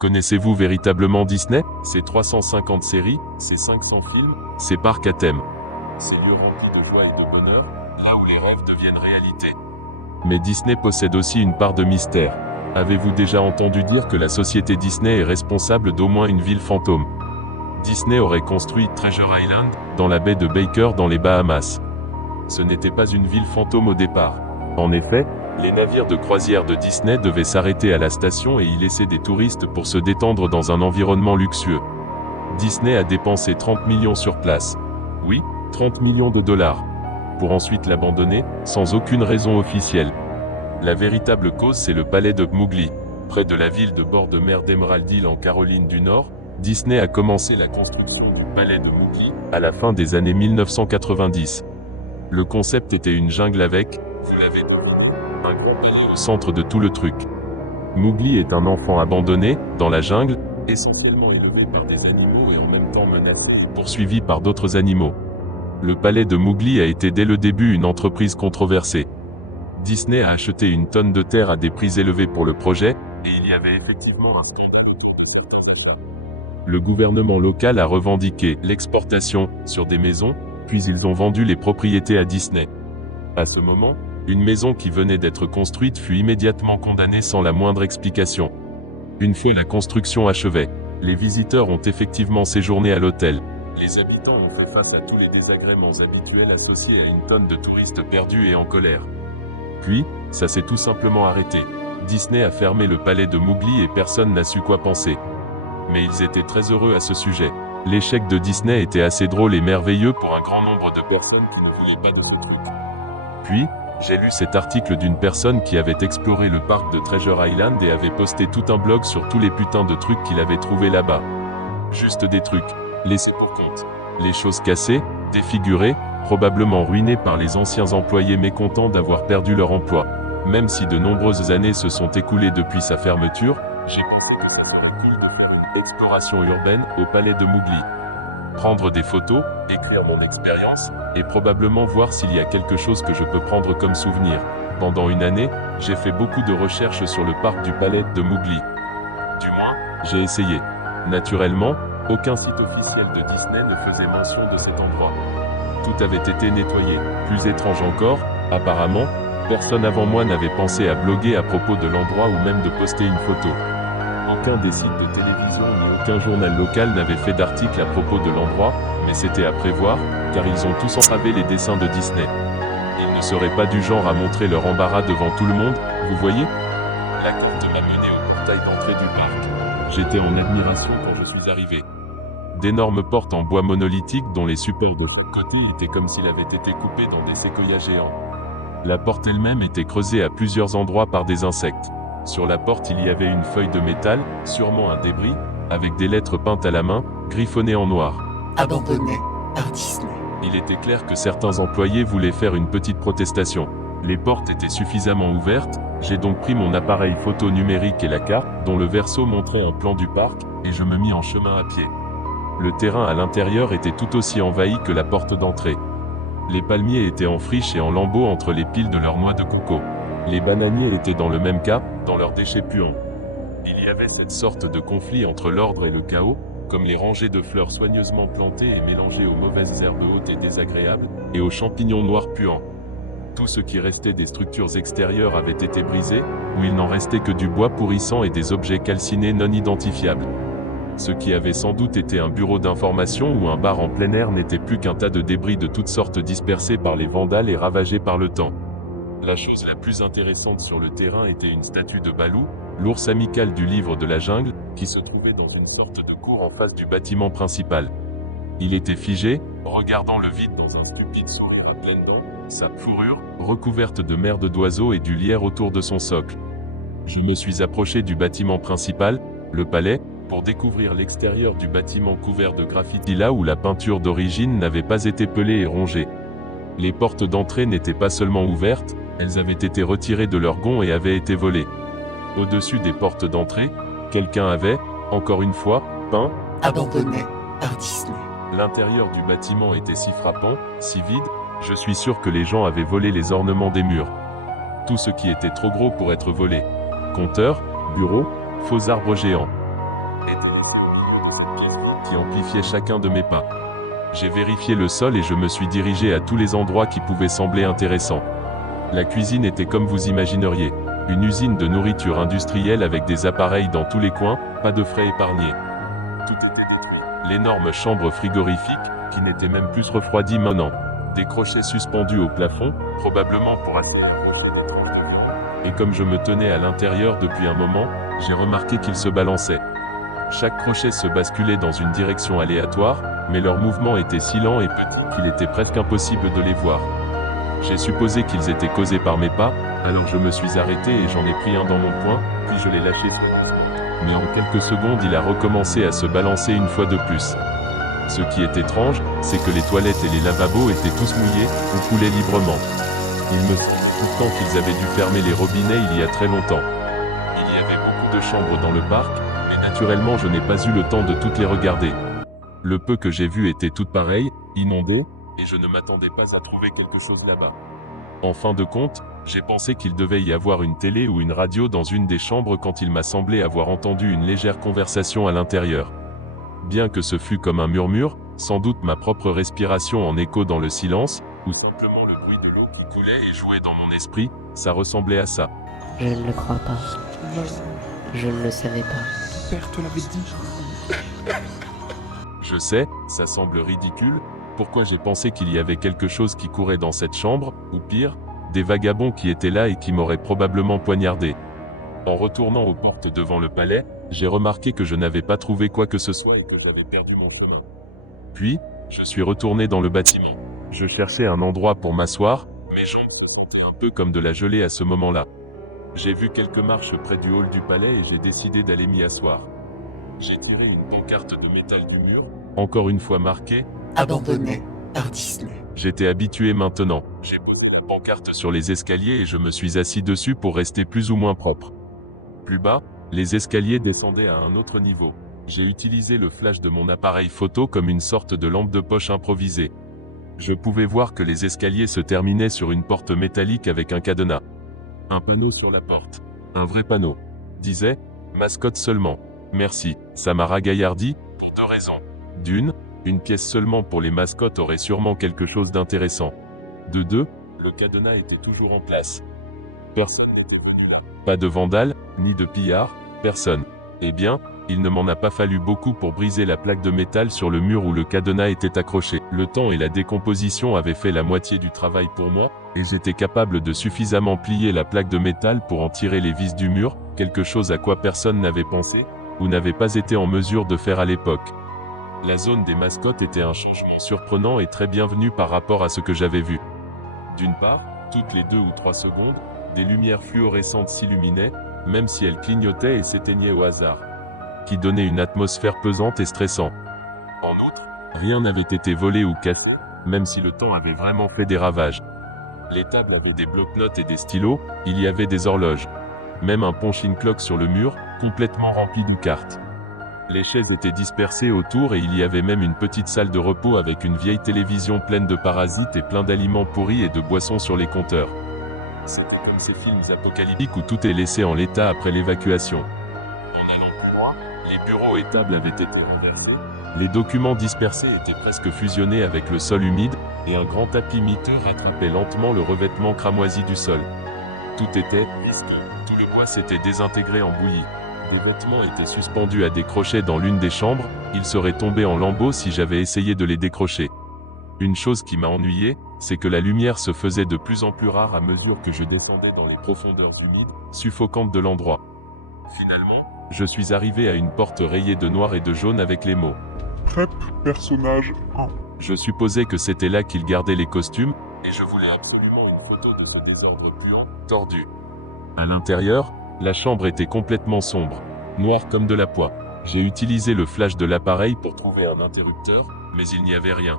Connaissez-vous véritablement Disney? Ses 350 séries, ses 500 films, ses parcs à thème. Ces lieux remplis de joie et de bonheur, là où les rêves deviennent réalité. Mais Disney possède aussi une part de mystère. Avez-vous déjà entendu dire que la société Disney est responsable d'au moins une ville fantôme? Disney aurait construit Treasure Island, dans la baie de Baker dans les Bahamas. Ce n'était pas une ville fantôme au départ. En effet, les navires de croisière de Disney devaient s'arrêter à la station et y laisser des touristes pour se détendre dans un environnement luxueux. Disney a dépensé 30 millions sur place. Oui, 30 millions de dollars. Pour ensuite l'abandonner, sans aucune raison officielle. La véritable cause, c'est le palais de Mowgli. Près de la ville de bord de mer d'Emerald Hill en Caroline du Nord, Disney a commencé la construction du palais de Mowgli à la fin des années 1990. Le concept était une jungle avec, vous l'avez dit, un grand palais au centre de tout le truc. Mowgli est un enfant abandonné, dans la jungle, essentiellement élevé par des animaux et en même temps menacé, poursuivi par d'autres animaux. Le palais de Mowgli a été dès le début une entreprise controversée. Disney a acheté une tonne de terre à des prix élevés pour le projet, et il y avait effectivement un scandale autour de certains achats. Le gouvernement local a revendiqué l'exportation sur des maisons, puis ils ont vendu les propriétés à Disney. À ce moment, une maison qui venait d'être construite fut immédiatement condamnée sans la moindre explication. Une fois la construction achevée, les visiteurs ont effectivement séjourné à l'hôtel. Les habitants ont fait face à tous les désagréments habituels associés à une tonne de touristes perdus et en colère. Puis, ça s'est tout simplement arrêté. Disney a fermé le palais de Mowgli et personne n'a su quoi penser. Mais ils étaient très heureux à ce sujet. L'échec de Disney était assez drôle et merveilleux pour un grand nombre de personnes qui ne voulaient pas de ce truc. Puis, j'ai lu cet article d'une personne qui avait exploré le parc de Treasure Island et avait posté tout un blog sur tous les putains de trucs qu'il avait trouvés là-bas. Juste des trucs, laissés pour compte. Les choses cassées, défigurées, probablement ruinées par les anciens employés mécontents d'avoir perdu leur emploi. Même si de nombreuses années se sont écoulées depuis sa fermeture, j'ai pensé que ça serait cool de faire une exploration urbaine au palais de Mowgli. Prendre des photos, écrire mon expérience, et probablement voir s'il y a quelque chose que je peux prendre comme souvenir. Pendant une année, j'ai fait beaucoup de recherches sur le parc du palais de Mowgli. Du moins, j'ai essayé. Naturellement, aucun site officiel de Disney ne faisait mention de cet endroit. Tout avait été nettoyé. Plus étrange encore, apparemment, personne avant moi n'avait pensé à bloguer à propos de l'endroit ou même de poster une photo. Aucun des sites de télévision ou aucun journal local n'avait fait d'article à propos de l'endroit, mais c'était à prévoir, car ils ont tous entravé les dessins de Disney. Ils ne seraient pas du genre à montrer leur embarras devant tout le monde, vous voyez? La courte m'a mené au portail d'entrée du parc. J'étais en admiration quand je suis arrivé. D'énormes portes en bois monolithique dont les supports de côté étaient comme s'il avait été coupé dans des séquoias géants. La porte elle-même était creusée à plusieurs endroits par des insectes. Sur la porte il y avait une feuille de métal, sûrement un débris, avec des lettres peintes à la main, griffonnées en noir. Abandonné par Disney. Il était clair que certains employés voulaient faire une petite protestation. Les portes étaient suffisamment ouvertes, j'ai donc pris mon appareil photo numérique et la carte, dont le verso montrait un plan du parc, et je me mis en chemin à pied. Le terrain à l'intérieur était tout aussi envahi que la porte d'entrée. Les palmiers étaient en friche et en lambeaux entre les piles de leurs noix de coco. Les bananiers étaient dans le même cas, dans leurs déchets puants. Il y avait cette sorte de conflit entre l'ordre et le chaos, comme les rangées de fleurs soigneusement plantées et mélangées aux mauvaises herbes hautes et désagréables, et aux champignons noirs puants. Tout ce qui restait des structures extérieures avait été brisé, où il n'en restait que du bois pourrissant et des objets calcinés non identifiables. Ce qui avait sans doute été un bureau d'information ou un bar en plein air n'était plus qu'un tas de débris de toutes sortes dispersés par les vandales et ravagés par le temps. La chose la plus intéressante sur le terrain était une statue de Baloo, l'ours amical du livre de la jungle, qui se trouvait dans une sorte de cour en face du bâtiment principal. Il était figé, regardant le vide dans un stupide sourire à pleines dents, sa fourrure, recouverte de merde d'oiseaux et du lierre autour de son socle. Je me suis approché du bâtiment principal, le palais, pour découvrir l'extérieur du bâtiment couvert de graffiti là où la peinture d'origine n'avait pas été pelée et rongée. Les portes d'entrée n'étaient pas seulement ouvertes, elles avaient été retirées de leurs gonds et avaient été volées. Au-dessus des portes d'entrée, quelqu'un avait, encore une fois, peint « Abandonné par Disney. » L'intérieur du bâtiment était si frappant, si vide, je suis sûr que les gens avaient volé les ornements des murs. Tout ce qui était trop gros pour être volé. Compteurs, bureaux, faux arbres géants. qui amplifiait chacun de mes pas. J'ai vérifié le sol et je me suis dirigé à tous les endroits qui pouvaient sembler intéressants. La cuisine était comme vous imagineriez. Une usine de nourriture industrielle avec des appareils dans tous les coins, pas de frais épargnés. Tout était détruit. L'énorme chambre frigorifique, qui n'était même plus refroidie maintenant. Des crochets suspendus au plafond, probablement pour attirer les tranches de viande. Et comme je me tenais à l'intérieur depuis un moment, j'ai remarqué qu'ils se balançaient. Chaque crochet se basculait dans une direction aléatoire, mais leur mouvement était si lent et petit qu'il était presque impossible de les voir. J'ai supposé qu'ils étaient causés par mes pas, alors je me suis arrêté et j'en ai pris un dans mon poing, puis je l'ai lâché. Mais en quelques secondes il a recommencé à se balancer une fois de plus. Ce qui est étrange, c'est que les toilettes et les lavabos étaient tous mouillés, ou coulaient librement. Il me semble pourtant qu'ils avaient dû fermer les robinets il y a très longtemps. Il y avait beaucoup de chambres dans le parc, mais naturellement je n'ai pas eu le temps de toutes les regarder. Le peu que j'ai vu était toutes pareilles, inondées, et je ne m'attendais pas à trouver quelque chose là-bas. En fin de compte, j'ai pensé qu'il devait y avoir une télé ou une radio dans une des chambres quand il m'a semblé avoir entendu une légère conversation à l'intérieur. Bien que ce fût comme un murmure, sans doute ma propre respiration en écho dans le silence, ou simplement le bruit de l'eau qui coulait et jouait dans mon esprit, ça ressemblait à ça. Je ne le crois pas. Non, Je ne le savais pas. ton père te l'avait dit. Je sais, ça semble ridicule, pourquoi j'ai pensé qu'il y avait quelque chose qui courait dans cette chambre, ou pire, des vagabonds qui étaient là et qui m'auraient probablement poignardé. En retournant aux portes devant le palais, j'ai remarqué que je n'avais pas trouvé quoi que ce soit et que j'avais perdu mon chemin. Puis, je suis retourné dans le bâtiment. Je cherchais un endroit pour m'asseoir, mes jambes étaient un peu comme de la gelée à ce moment-là. J'ai vu quelques marches près du hall du palais et j'ai décidé d'aller m'y asseoir. J'ai tiré une pancarte de métal du mur, encore une fois marquée « Abandonné par Disney. J'étais habitué maintenant. J'ai posé la pancarte sur les escaliers et je me suis assis dessus pour rester plus ou moins propre. Plus bas, les escaliers descendaient à un autre niveau. J'ai utilisé le flash de mon appareil photo comme une sorte de lampe de poche improvisée. Je pouvais voir que les escaliers se terminaient sur une porte métallique avec un cadenas. Un panneau sur la porte. Un vrai panneau. Disait « Mascotte seulement. Merci ». Ça m'a ragaillardi, pour deux raisons. D'une, une pièce seulement pour les mascottes aurait sûrement quelque chose d'intéressant. De deux, le cadenas était toujours en place. Personne n'était venu là. Pas de vandales, ni de pillards, personne. Eh bien, il ne m'en a pas fallu beaucoup pour briser la plaque de métal sur le mur où le cadenas était accroché. Le temps et la décomposition avaient fait la moitié du travail pour moi, et j'étais capable de suffisamment plier la plaque de métal pour en tirer les vis du mur, quelque chose à quoi personne n'avait pensé, ou n'avait pas été en mesure de faire à l'époque. La zone des mascottes était un changement surprenant et très bienvenu par rapport à ce que j'avais vu. D'une part, toutes les 2 ou 3 secondes, des lumières fluorescentes s'illuminaient, même si elles clignotaient et s'éteignaient au hasard, qui donnait une atmosphère pesante et stressante. En outre, rien n'avait été volé ou cassé, même si le temps avait vraiment fait des ravages. Les tables avaient des bloc-notes et des stylos, il y avait des horloges. Même un punching clock sur le mur, complètement rempli de cartes. Les chaises étaient dispersées autour et il y avait même une petite salle de repos avec une vieille télévision pleine de parasites et plein d'aliments pourris et de boissons sur les compteurs. C'était comme ces films apocalyptiques où tout est laissé en l'état après l'évacuation. En allant plus loin, les bureaux et tables avaient été renversés. Les documents dispersés étaient presque fusionnés avec le sol humide, et un grand tapis miteux rattrapait lentement le revêtement cramoisi du sol. Tout était pisté. Tout le bois s'était désintégré en bouillie. Des vêtements étaient suspendus à des crochets dans l'une des chambres, ils seraient tombés en lambeaux si j'avais essayé de les décrocher. Une chose qui m'a ennuyé, c'est que la lumière se faisait de plus en plus rare à mesure que je descendais dans les profondeurs humides, suffocantes de l'endroit. Finalement, je suis arrivé à une porte rayée de noir et de jaune avec les mots « Prep personnage 1. » Je supposais que c'était là qu'ils gardaient les costumes, et je voulais absolument une photo de ce désordre puant, tordu. À l'intérieur, la chambre était complètement sombre, noire comme de la poix. J'ai utilisé le flash de l'appareil pour trouver un interrupteur, mais il n'y avait rien.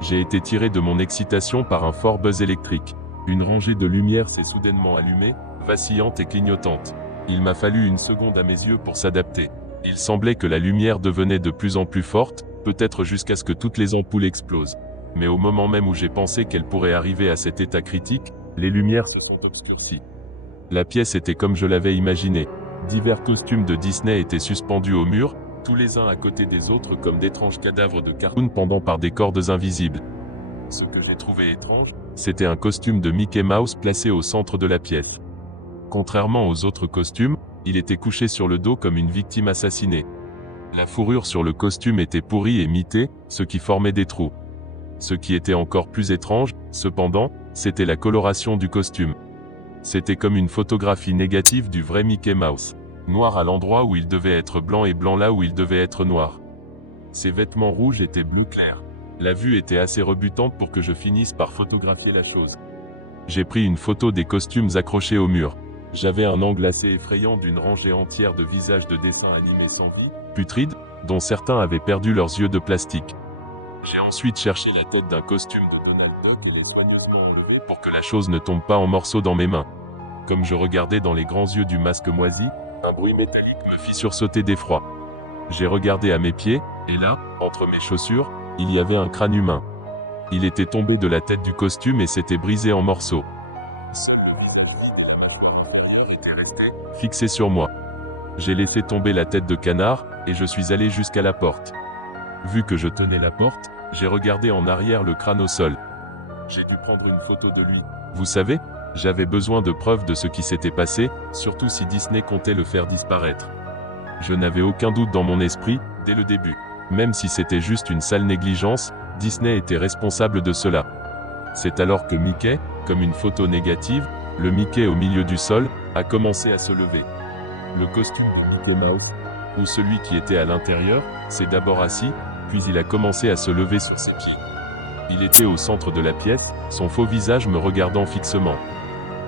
J'ai été tiré de mon excitation par un fort buzz électrique. Une rangée de lumières s'est soudainement allumée, vacillante et clignotante. Il m'a fallu une seconde à mes yeux pour s'adapter. Il semblait que la lumière devenait de plus en plus forte, peut-être jusqu'à ce que toutes les ampoules explosent. Mais au moment même où j'ai pensé qu'elle pourrait arriver à cet état critique, les lumières se sont obscurcies. La pièce était comme je l'avais imaginé. Divers costumes de Disney étaient suspendus au mur, tous les uns à côté des autres comme d'étranges cadavres de cartoon pendant par des cordes invisibles. Ce que j'ai trouvé étrange, c'était un costume de Mickey Mouse placé au centre de la pièce. Contrairement aux autres costumes, il était couché sur le dos comme une victime assassinée. La fourrure sur le costume était pourrie et mitée, ce qui formait des trous. Ce qui était encore plus étrange, cependant, c'était la coloration du costume. C'était comme une photographie négative du vrai Mickey Mouse. Noir à l'endroit où il devait être blanc et blanc là où il devait être noir. Ses vêtements rouges étaient bleu clair. La vue était assez rebutante pour que je finisse par photographier la chose. J'ai pris une photo des costumes accrochés au mur. J'avais un angle assez effrayant d'une rangée entière de visages de dessins animés sans vie, putrides, dont certains avaient perdu leurs yeux de plastique. J'ai ensuite cherché la tête d'un costume de Donald Duck et l'ai soigneusement enlevé pour que la chose ne tombe pas en morceaux dans mes mains. Comme je regardais dans les grands yeux du masque moisi, un bruit métallique me fit sursauter d'effroi. J'ai regardé à mes pieds, et là, entre mes chaussures, il y avait un crâne humain. Il était tombé de la tête du costume et s'était brisé en morceaux. Il était resté fixé sur moi. J'ai laissé tomber la tête de canard, et je suis allé jusqu'à la porte. Vu que je tenais la porte, j'ai regardé en arrière le crâne au sol. J'ai dû prendre une photo de lui. Vous savez, j'avais besoin de preuves de ce qui s'était passé, surtout si Disney comptait le faire disparaître. Je n'avais aucun doute dans mon esprit, dès le début. Même si c'était juste une sale négligence, Disney était responsable de cela. C'est alors que Mickey, comme une photo négative, le Mickey au milieu du sol, a commencé à se lever. Le costume de Mickey Mouse, ou celui qui était à l'intérieur, s'est d'abord assis, puis il a commencé à se lever sur ses pieds. Il était au centre de la pièce, son faux visage me regardant fixement.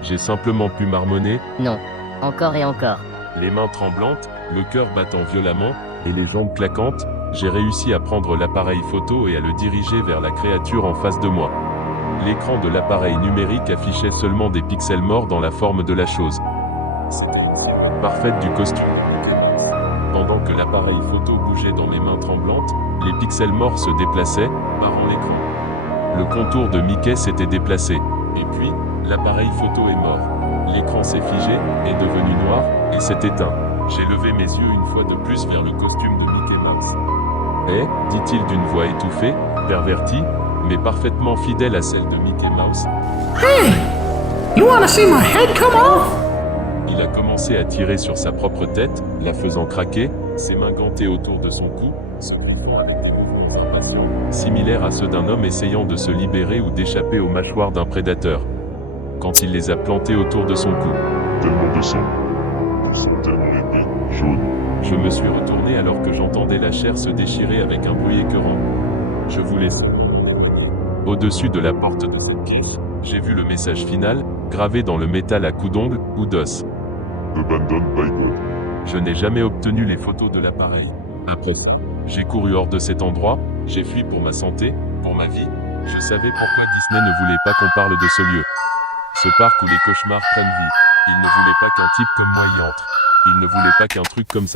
J'ai simplement pu marmonner, Non. Encore et encore. les mains tremblantes, le cœur battant violemment, et les jambes claquantes, j'ai réussi à prendre l'appareil photo et à le diriger vers la créature en face de moi. L'écran de l'appareil numérique affichait seulement des pixels morts dans la forme de la chose. C'était une silhouette parfaite du costume. Pendant que l'appareil photo bougeait dans mes mains tremblantes, les pixels morts se déplaçaient, barrant l'écran. Le contour de Mickey s'était déplacé. Et puis, l'appareil photo est mort. L'écran s'est figé, est devenu noir, et s'est éteint. J'ai levé mes yeux une fois de plus vers le costume de Mickey Mouse. Et, dit-il d'une voix étouffée, pervertie, mais parfaitement fidèle à celle de Mickey Mouse, Hey! You wanna see my head come off? il a commencé à tirer sur sa propre tête, la faisant craquer, ses mains gantées autour de son cou, se griffant avec des mouvements impatients, similaires à ceux d'un homme essayant de se libérer ou d'échapper aux mâchoires d'un prédateur. Quand il les a plantées autour de son cou, Tellement de sang. De sang tellement épais, jaune. je me suis retourné alors que j'entendais la chair se déchirer avec un bruit écœurant. Je vous laisse. Au-dessus de la porte de cette pièce, j'ai vu le message final, gravé dans le métal à coups d'ongles ou d'os. Abandoned by God. Je n'ai jamais obtenu les photos de l'appareil. Après, j'ai couru hors de cet endroit, j'ai fui pour ma santé, pour ma vie. Je savais pourquoi Disney ne voulait pas qu'on parle de ce lieu. Ce parc où les cauchemars prennent vie. Il ne voulait pas qu'un type comme moi y entre. Il ne voulait pas qu'un truc comme ça